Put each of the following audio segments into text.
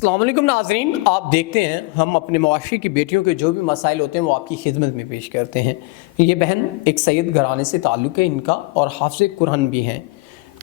अस्सलाम वालेकुम नाज़रीन, आप देखते हैं हम अपने मुआशरे की बेटियों के जो भी मसाइल होते हैं वो आपकी खिदमत में पेश करते हैं। ये बहन एक सैयद घराने से ताल्लुक़ है इनका और हाफ़िज़ कुरान भी हैं।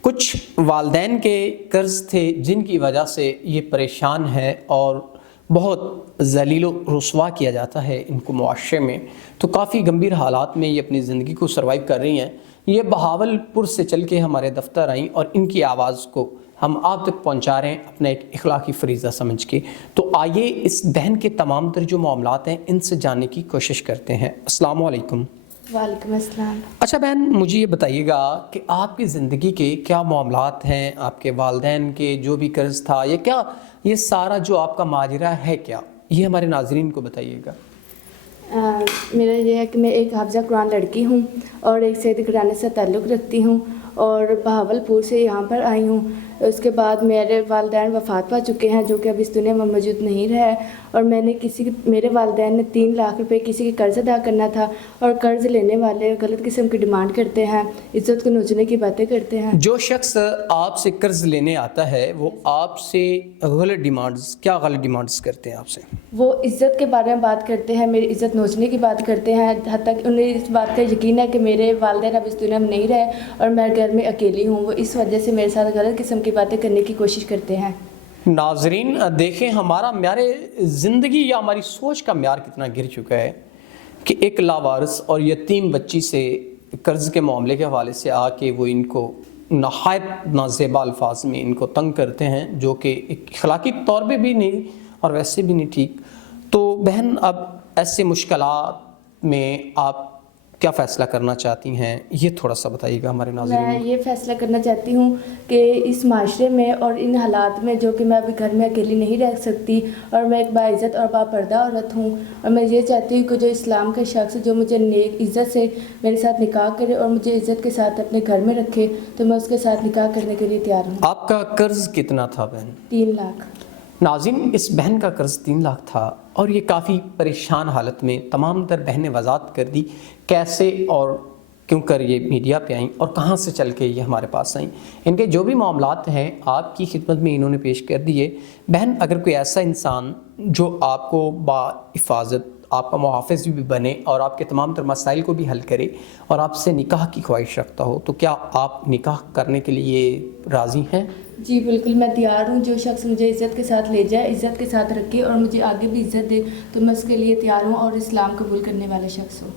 कुछ वालदैन के कर्ज़ थे जिनकी वजह से ये परेशान है और बहुत ज़लील व रुसवा किया जाता है इनको मुआशरे में। तो काफ़ी गंभीर हालात में ये अपनी ज़िंदगी को सर्वाइव कर रही हैं। ये बहावलपुर से चल के हमारे दफ्तर आईं और इनकी आवाज़ को हम आप तक पहुंचा रहे हैं अपना एक इखलाकी फरीज़ा समझ के। तो आइए इस बहन के तमाम तर जो मामलात हैं इनसे जानने की कोशिश करते हैं। अस्सलाम वालेकुम। वालेकुम अस्सलाम। अच्छा बहन, मुझे ये बताइएगा कि आपकी ज़िंदगी के क्या मामलात हैं, आपके वालदैन के जो भी कर्ज़ था ये क्या, ये सारा जो आपका माजरा है क्या, ये हमारे नाज़रीन को बताइएगा। मेरा ये है कि मैं एक हाफ़िज़ा कुरान लड़की हूँ और एक सैयद घराने से ताल्लुक़ रखती हूँ और बहावलपुर से यहाँ पर आई हूँ। उसके बाद मेरे वालिदैन वफ़ात पा चुके हैं जो कि अब इस दुनिया में मौजूद नहीं रहे और मेरे वालिदैन ने 3 लाख रुपए किसी के कर्ज़ अदा करना था और कर्ज़ लेने वाले गलत किस्म की डिमांड करते हैं, इज़्ज़त को नोचने की बातें करते हैं। जो शख्स आपसे कर्ज़ लेने आता है वो आपसे गलत डिमांड्स, क्या गलत डिमांड्स करते हैं आपसे? वो इज़्ज़त के बारे में बात करते हैं, मेरी इज़्ज़त नोचने की बात करते हैं, हत्ता कि उन्हें इस बात का यकीन है कि मेरे वालिदैन अब इस दुनिया में नहीं रहे और मैं घर में अकेली हूँ। वो इस वजह से मेरे साथ गलत किस्म की बातें करने की कोशिश करते हैं। नाज़रीन देखें हमारा म्यार ज़िंदगी या हमारी सोच का म्यार कितना गिर चुका है कि एक लावारिस और यतीम बच्ची से कर्ज़ के मामले के हवाले से आके वो इनको नहायत नाज़ेबा अल्फाज में इनको तंग करते हैं, जो कि अखलाकी तौर पे भी नहीं और वैसे भी नहीं ठीक। तो बहन, अब ऐसे मुश्किलात में आप क्या फ़ैसला करना चाहती हैं, ये थोड़ा सा बताइएगा हमारे नाज़रीन। मैं ये फ़ैसला करना चाहती हूँ कि इस माशरे में और इन हालात में जो कि मैं अभी घर में अकेली नहीं रह सकती और मैं एक बाइज़्ज़त और बापर्दा औरत हूँ और मैं ये चाहती हूँ कि जो इस्लाम का शख्स जो मुझे नेक इज़्ज़त से मेरे साथ निकाह करे और मुझे इज़्ज़त के साथ अपने घर में रखे, तो मैं उसके साथ निकाह करने के लिए तैयार हूँ। आपका कर्ज़ कितना था बहन? 3 लाख। नाज़रीन, इस बहन का कर्ज़ 3 लाख था और ये काफ़ी परेशान हालत में तमाम तर बहनें वज़ाहत कर दी कैसे और क्यों कर ये मीडिया पे आईं और कहाँ से चल के ये हमारे पास आईं। इनके जो भी मामलात हैं आपकी खिदमत में इन्होंने पेश कर दिए। बहन, अगर कोई ऐसा इंसान जो आपको बाहिफाजत आपका मुहाफ़िज़ भी बने और आपके तमाम तर मसाइल को भी हल करे और आपसे निकाह की ख्वाहिश रखता हो, तो क्या आप निकाह करने के लिए राज़ी हैं? जी बिल्कुल, मैं तैयार हूँ। जो शख्स मुझे इज़्ज़त के साथ ले जाए, इज़्ज़त के साथ रखे और मुझे आगे भी इज़्ज़त दे, तो मैं उसके लिए तैयार हूँ और इस्लाम कबूल करने वाला शख्स हो।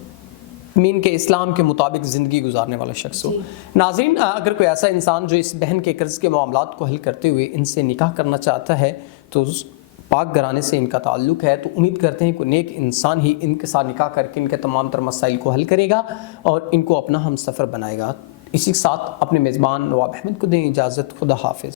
मीन के इस्लाम के मुताबिक ज़िंदगी गुजारने वाला शख्स हो। नाज़रीन, अगर कोई ऐसा इंसान जो इस बहन के कर्ज़ के मामलात को हल करते हुए इनसे निकाह करना चाहता है तो पाक घराने से इनका ताल्लुक़ है, तो उम्मीद करते हैं कि नेक इंसान ही इनके साथ निकाह करके इनके तमाम तर मसाइल को हल करेगा और इनको अपना हम सफ़र बनाएगा। इसी के साथ अपने मेज़बान नवाब अहमद को दें इजाज़त। खुदा हाफ़िज़।